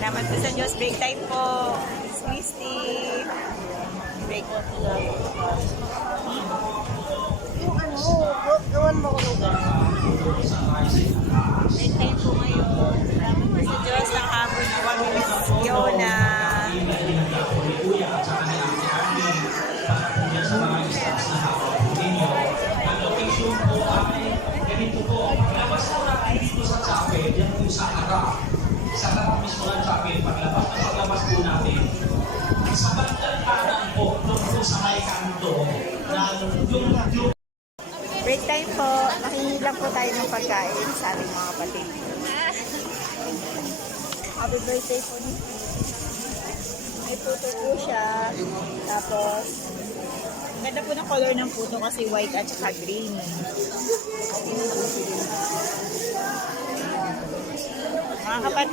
Salamat po sa Diyos. Break time po. Miss Christy. Break. Yung ano, gawan mo ko lugar. Break time po ngayon. Salamat po sa Diyos. Nakahapon po kami Miss Yona. Ganito po, labas po natin dito sa chapel, yan po sa harap. Sa harap mismo ng chapel, paglabas po natin. Sa bandang kanan po, doon po sa may kanto, na yung Break time po. Nakihilang po tayo ng pagkain sa ating mga kapatid. Happy birthday po ni May puto po siya. Tapos, ganda po ng color ng puto kasi white at saka green. Mga kapatid,